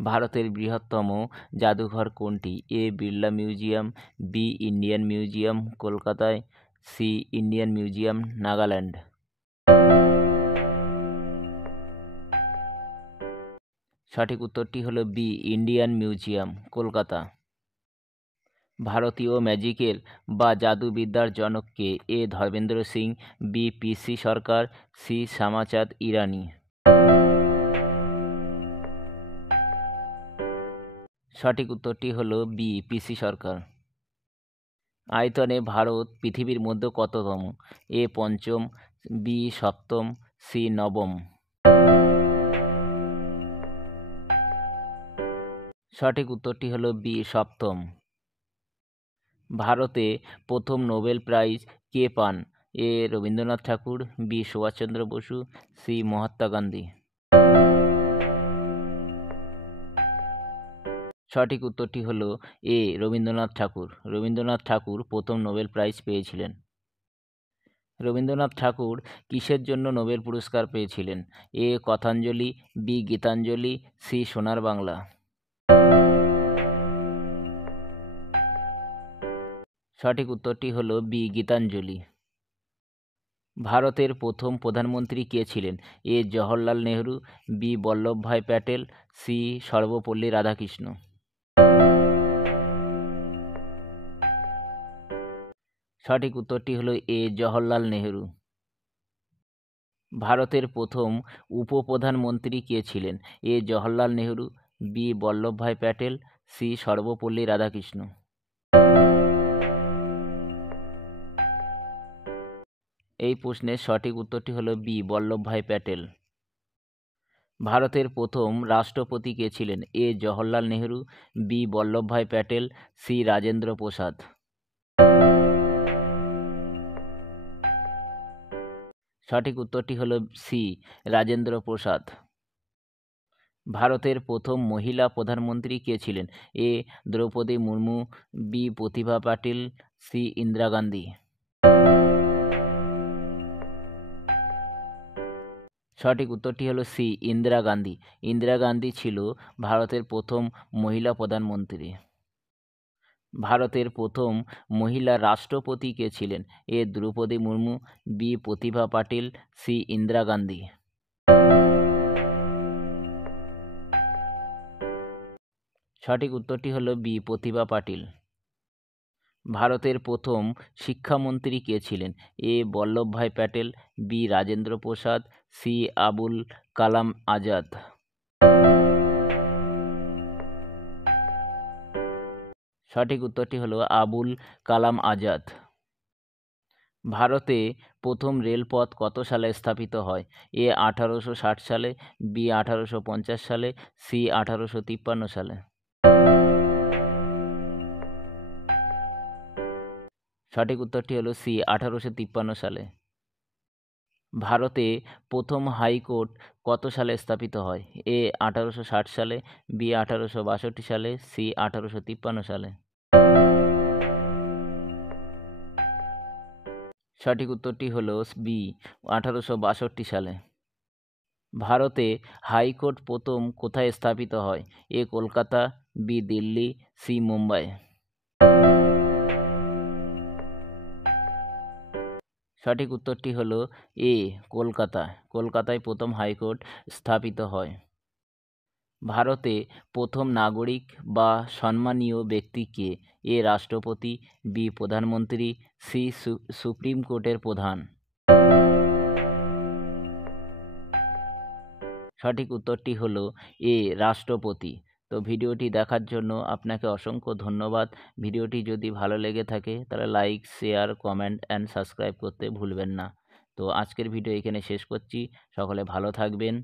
ভারতের বৃহত্তম জাদুঘর কোনটি? A Birla museum, B Indian museum কলকাতায়, সি ইন্ডিয়ান মিউজিয়াম নাগাল্যান্ড। সঠিক উত্তরটি হলো বি ইন্ডিয়ান মিউজিয়াম কলকাতা। ভারতীয় ম্যাজিকের বা জাদুবিদ্যার জনক কে? এ ধর্মেন্দ্র সিং, বি পিসি সরকার, সি শ্যামাচাঁদ ইরানি। সঠিক উত্তরটি হলো বি পিসি সরকার। আয়তনে ভারত পৃথিবীর মধ্যে কততম? এ পঞ্চম, বি সপ্তম, সি নবম। সঠিক উত্তরটি হলো বি সপ্তম। ভারতে প্রথম নোবেল প্রাইজ কে পান? এ রবীন্দ্রনাথ ঠাকুর, বি সুভাষচন্দ্র বসু, সি মহাত্মা গান্ধী। সঠিক উত্তরটি হলো এ রবীন্দ্রনাথ ঠাকুর। রবীন্দ্রনাথ ঠাকুর প্রথম নোবেল প্রাইজ পেয়েছিলেন। রবীন্দ্রনাথ ঠাকুর কিসের জন্য নোবেল পুরস্কার পেয়েছিলেন? এ কথাঞ্জলি, বি গীতাঞ্জলি, সি সোনার বাংলা। সঠিক উত্তরটি হলো বি গীতাঞ্জলি। ভারতের প্রথম প্রধানমন্ত্রী কে ছিলেন? এ জওহরলাল নেহরু, বি বল্লভভাই প্যাটেল, সি সর্বপল্লী রাধাকৃষ্ণ। সঠিক উত্তরটি হলো এ জওহরলাল নেহরু। ভারতের প্রথম উপপ্রধানমন্ত্রী কে ছিলেন? এ জওহরলাল নেহরু, বি বল্লভভাই প্যাটেল, সি সর্বপল্লী রাধাকৃষ্ণ। এই প্রশ্নের সঠিক উত্তরটি হলো বি বল্লভভাই প্যাটেল। ভারতের প্রথম রাষ্ট্রপতি কে ছিলেন? এ জওহরলাল নেহরু, বি বল্লভভাই প্যাটেল, সি রাজেন্দ্র প্রসাদ। সঠিক উত্তরটি হলো সি রাজেন্দ্র প্রসাদ। ভারতের প্রথম মহিলা প্রধানমন্ত্রী কে ছিলেন? এ দ্রৌপদী মুর্মু, বি প্রতিভা পাটিল, সি ইন্দিরা গান্ধী। সঠিক উত্তরটি হলো সি ইন্দিরা গান্ধী। ইন্দিরা গান্ধী ছিল ভারতের প্রথম মহিলা প্রধানমন্ত্রী। ভারতের প্রথম মহিলা রাষ্ট্রপতি কে ছিলেন? এ দ্রৌপদী মুর্মু, বি প্রতিভা পাটিল, সি ইন্দিরা গান্ধী। সঠিক উত্তরটি হলো বি প্রতিভা পাটিল। ভারতের প্রথম শিক্ষামন্ত্রী কে ছিলেন? এ বল্লভভাই প্যাটেল, বি রাজেন্দ্র প্রসাদ, সি আবুল কালাম আজাদ। সঠিক উত্তরটি হলো আবুল কালাম আজাদ। ভারতে প্রথম রেলপথ কত সালে স্থাপিত হয়? এ 1860 সালে, বি 1850 সালে, সি 1853 সালে। সঠিক উত্তরটি হলো সি 1853 সালে। ভারতে প্রথম হাইকোর্ট কত সালে স্থাপিত হয়? এ 1860 সালে, বি 1862 সালে, সি 1853 সালে। সঠিক উত্তরটি হলো বি 1862 সালে। ভারতে হাইকোর্ট প্রথম কোথায় স্থাপিত হয়? এ কলকাতা, বি দিল্লি, সি মুম্বাই। সঠিক উত্তরটি হলো এ কলকাতা। কলকাতায় প্রথম হাইকোর্ট স্থাপিত হয়। ভারতে প্রথম নাগরিক বা সম্মানীয় ব্যক্তি কে? এ রাষ্ট্রপতি, বি প্রধানমন্ত্রী, সি সুপ্রিম কোর্টের প্রধান। সঠিক উত্তরটি হলো এ রাষ্ট্রপতি। তো ভিডিওটি দেখার জন্য আপনাকে অসংখ্য ধন্যবাদ। ভিডিওটি যদি ভালো লেগে থাকে তাহলে like, share, comment and subscribe করতে ভুলবেন না। তো আজকের ভিডিও এখানে শেষ করছি। সকলে ভালো থাকবেন।